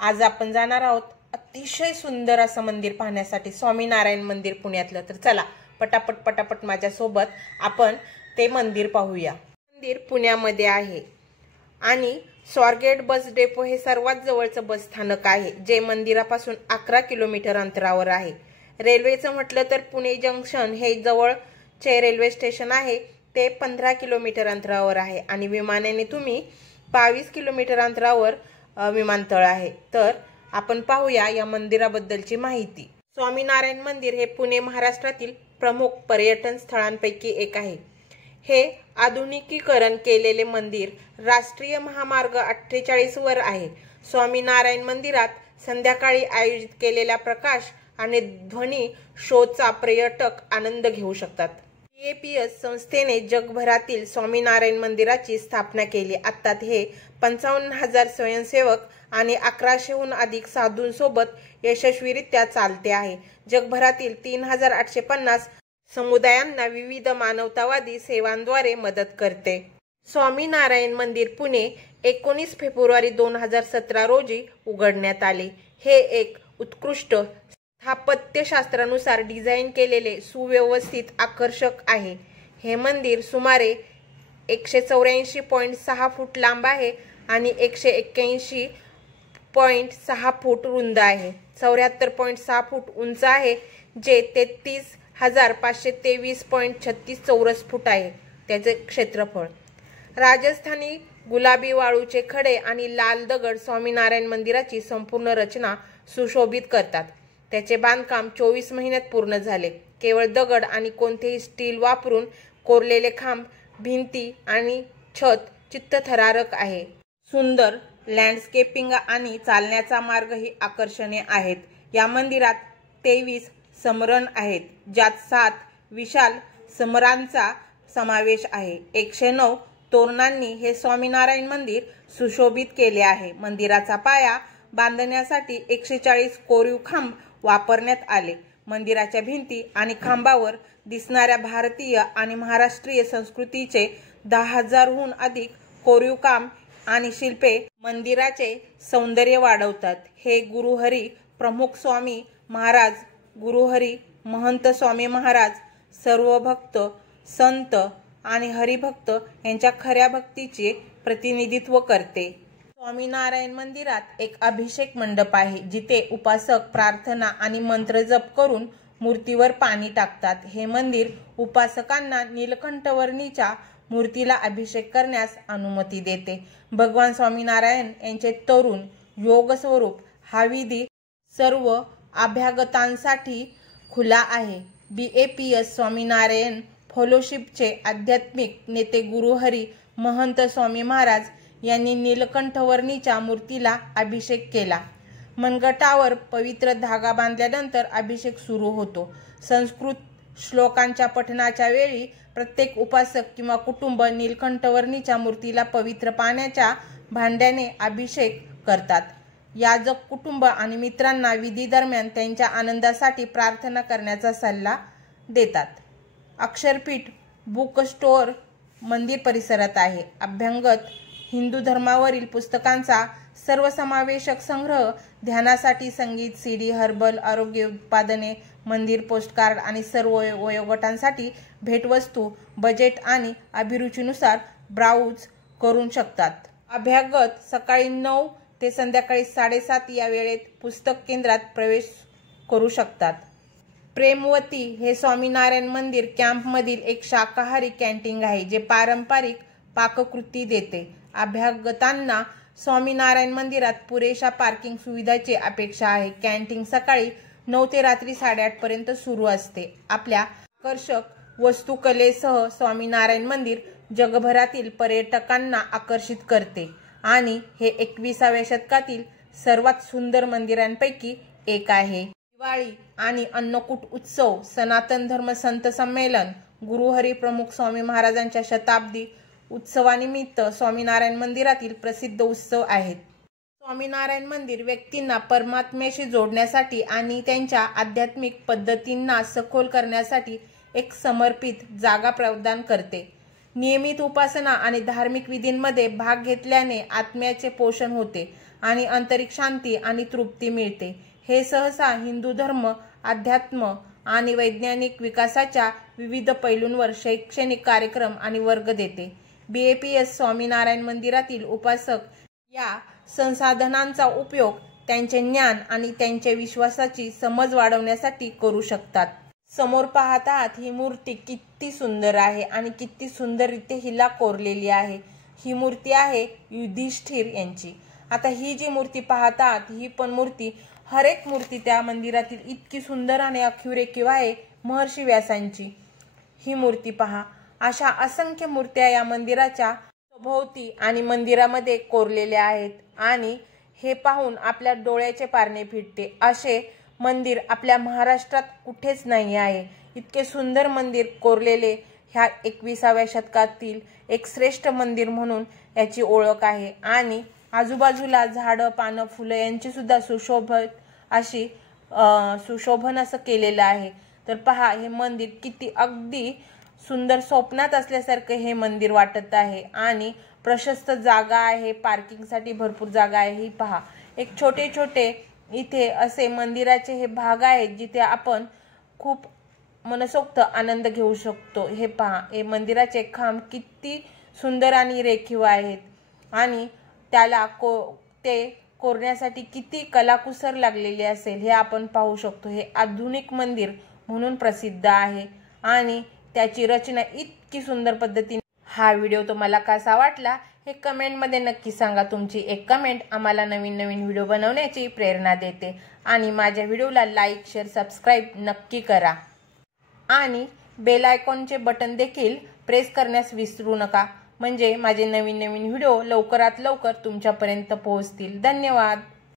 आज आपण जाणार आहोत अतिशय सुंदर असं मंदिर पाहण्यासाठी, स्वामीनारायण मंदिर पुण्यातलं। तर चला पटापट माझ्या सोबत आपण ते मंदिर पाहूया। मंदिर पुण्यामध्ये आहे आणि स्वारगेट बस डेपो हे सर्वात जवळचं बस स्थानक आहे, जे मंदिरापासून 11 किलोमीटर अंतरावर आहे। रेल्वेचं म्हटलं तर पुणे जंक्शन हे जवळचे रेल्वे स्टेशन आहे, ते 15 किलोमीटर अंतरावर आहे आणि विमानाने तुम्ही 22 किलोमीटर अंतरावर विमानतळ आहे। तर आपण पाहूया या मंदिराबद्दलची माहिती। स्वामीनारायण मंदिर हे पुणे महाराष्ट्रातील प्रमुख पर्यटन स्थळांपैकी एक आहे। हे आधुनिकीकरण केलेले मंदिर राष्ट्रीय महामार्ग 48 वर आहे। स्वामीनारायण मंदिरात संध्याकाळी आयोजित केलेल्या प्रकाश आणि ध्वनी शोचा पर्यटक आनंद घेऊ शकतात। BAPS संस्थेने जगभरातील स्वामीनारायण मंदिराची स्थापना केली। आता हे 55,000 स्वयंसेवक आणि 1100हून अधिक साधूंसोबत यशस्वीरित्या चालते आहे। जगभरातील 3850 समुदायांना विविध मानवतावादी सेवांद्वारे मदत करते। स्वामीनारायण मंदिर पुणे 19 फेब्रुवारी 2017 रोजी उघडण्यात आले। हे एक उत्कृष्ट स्थापत्यशास्त्रानुसार डिझाइन केलेले सुव्यवस्थित आकर्षक आहे। हे मंदिर सुमारे 184.6 फूट लांब आहे आणि 181.6 फूट रुंद आहे। 74.6 फूट उंच आहे, जे 33,523.36 चौरस फूट आहे। त्याचे क्षेत्रफळ। राजस्थानी गुलाबी वाळूचे खडे आणि लाल दगड स्वामीनारायण मंदिराची संपूर्ण रचना सुशोभित करतात। त्याचे बांधकाम 24 महिन्यात पूर्ण झाले। केवळ दगड आणि कोणतेही स्टील वापरून कोरलेले खांब, भिंती आणि छत चित्तथरारक आहे। सुंदर लँडस्केपिंग आणि चालण्याचा मार्ग ही आकर्षणे आहेत। या मंदिरात 23 समरण आहेत, ज्यात 7 विशाल समरांचा समावेश आहे। 109 तोरणांनी हे स्वामीनारायण मंदिर सुशोभित केले आहे। मंदिराचा पाया बांधण्यासाठी 140 कोरीव खांब वापरण्यात आले। मंदिराच्या भिंती आणि खांबावर दिसणाऱ्या भारतीय आणि महाराष्ट्रीय संस्कृतीचे 10,000हून अधिक कोरीव काम आणि शिल्पे मंदिराचे सौंदर्य वाढवतात। हे गुरुहरी प्रमुख स्वामी महाराज, गुरुहरी महंत स्वामी महाराज, सर्व भक्त, संत आणि हरिभक्त यांच्या खऱ्या भक्तीचे प्रतिनिधित्व करते। स्वामीनारायण मंदिरात एक अभिषेक मंडप आहे, जिथे उपासक प्रार्थना आणि मंत्र जप करून मूर्तीवर पाणी टाकतात। हे मंदिर उपासकांना नीलकंठवर्णीच्या मूर्तीला अभिषेक करण्यास अनुमती देते। भगवान स्वामीनारायण यांचे तरुण योग स्वरूप हा विधी सर्व अभ्यागतांसाठी खुला आहे। BAPS स्वामीनारायण फेलोशिपचे आध्यात्मिक नेते गुरुहरी महंत स्वामी महाराज यांनी नीलकंठवर्णीच्या मूर्तीला अभिषेक केला। मनगटावर पवित्र धागा बांधल्यानंतर अभिषेक सुरू होतो। संस्कृत श्लोकांच्या पठणाच्या वेळी प्रत्येक उपासक किंवा कुटुंब नीलकंठवर्णीच्या मूर्तीला पवित्र पाण्याच्या भांड्याने अभिषेक करतात। याजक कुटुंब आणि मित्रांना विधी दरम्यान त्यांच्या आनंदासाठी प्रार्थना करण्याचा सल्ला देतात। अक्षरपीठ बुक स्टोअर मंदिर परिसरात आहे। अभ्यंगत हिंदू धर्मावरील पुस्तकांचा सर्वसमावेशक संग्रह, ध्यानासाठी संगीत CD, हर्बल आरोग्य उत्पादने, मंदिर पोस्टकार्ड आणि सर्व वयोगटांसाठी भेटवस्तू बजेट आणि अभिरुचीनुसार ब्राउज करू शकतात। अभ्यागत सकाळी 9 ते संध्याकाळी 7:30 या वेळेत पुस्तक केंद्रात प्रवेश करू शकतात। प्रेमवती हे स्वामीनारायण मंदिर कॅम्पमधील एक शाकाहारी कॅन्टीन आहे, जे पारंपरिक पाककृती देते। अभ्यागतांना स्वामीनारायण मंदिरात पुरेशा पार्किंग सुविधाची अपेक्षा आहे। कॅन्टीन सकाळी 9 ते रात्री 8:30 पर्यंत सुरू असते। आपल्या आकर्षक वास्तुकलेसह स्वामीनारायण मंदिर जगभरातील पर्यटकांना आकर्षित करते आणि हे 21व्या शतकातील सर्वात सुंदर मंदिरांपैकी एक आहे। दिवाळी आणि अन्नकूट उत्सव, सनातन धर्म संत संमेलन, गुरुहरी प्रमुख स्वामी महाराजांच्या शताब्दी उत्सवानिमित्त स्वामीनारायण मंदिरातील प्रसिद्ध उत्सव आहेत। स्वामीनारायण मंदिर व्यक्तींना परमात्म्याशी जोडण्यासाठी आणि त्यांच्या आध्यात्मिक पद्धतींना सखोल करण्यासाठी एक समर्पित जागा प्रदान करते। नियमित उपासना आणि धार्मिक विधींमध्ये भाग घेतल्याने आत्म्याचे पोषण होते आणि आंतरिक शांती आणि तृप्ती मिळते। हे सहसा हिंदू धर्म, अध्यात्म आणि वैज्ञानिक विकासाच्या विविध पैलूंवर शैक्षणिक कार्यक्रम आणि वर्ग देते। BAPS स्वामीनारायण मंदिरातील उपासक या संसाधनांचा उपयोग त्यांचे ज्ञान आणि त्यांच्या विश्वासाची समज वाढवण्यासाठी करू शकतात। समोर पाहत आहात ही मूर्ती किती सुंदर आहे आणि किती सुंदररीत्या हिला कोरलेली आहे। ही मूर्ती आहे युधिष्ठिर यांची। आता ही जी मूर्ती पाहत आहात ही पण मूर्ती, हर एक मूर्ती त्या मंदिरातील इतकी सुंदर आणि अखुरेखीव आहे महर्षी व्यासांची। ही मूर्ती पहा, अशा असंख्य मूर्त्या या मंदिराच्या सभोवती आणि मंदिरामध्ये कोरलेल्या आहेत आणि हे पाहून आपल्या डोळ्याचे पारणे फिटते। असे मंदिर आपल्या महाराष्ट्रात कुठेच नाही आहे। इतके सुंदर मंदिर कोरलेले ह्या 21व्या शतकातील एक श्रेष्ठ मंदिर म्हणून याची ओळख आहे आणि आजूबाजूला झाडं, पानं, फुलं यांची सुद्धा सुशोभन असं केलेलं आहे। तर पहा हे मंदिर किती अगदी सुंदर, स्वप्नात असल्यासारखं हे मंदिर वाटत आहे आणि प्रशस्त जागा आहे, पार्किंगसाठी भरपूर जागा आहे। ही पहा, एक छोटे छोटे इथे असे मंदिराचे हे भाग आहेत जिथे आपण खूप मनसोक्त आनंद घेऊ शकतो। हे पहा, हे मंदिराचे खांब किती सुंदर आणि रेखीव आहेत आणि त्याला ते कोरण्यासाठी किती कलाकुसर लागलेली असेल हे आपण पाहू शकतो। हे आधुनिक मंदिर म्हणून प्रसिद्ध आहे आणि त्याची रचना इतकी सुंदर पद्धतीने। हा व्हिडिओ तुम्हाला कसा वाटला हे कमेंटमध्ये नक्की सांगा। तुमची एक कमेंट आम्हाला नवीन नवीन व्हिडिओ बनवण्याची प्रेरणा देते आणि माझ्या व्हिडिओला लाईक, शेअर, सबस्क्राईब नक्की करा आणि बेल आयकॉनचे बटन देखील प्रेस करण्यास विसरू नका, म्हणजे माझे नवीन नवीन व्हिडिओ लवकरात लवकर तुमच्यापर्यंत पोहोचतील। धन्यवाद।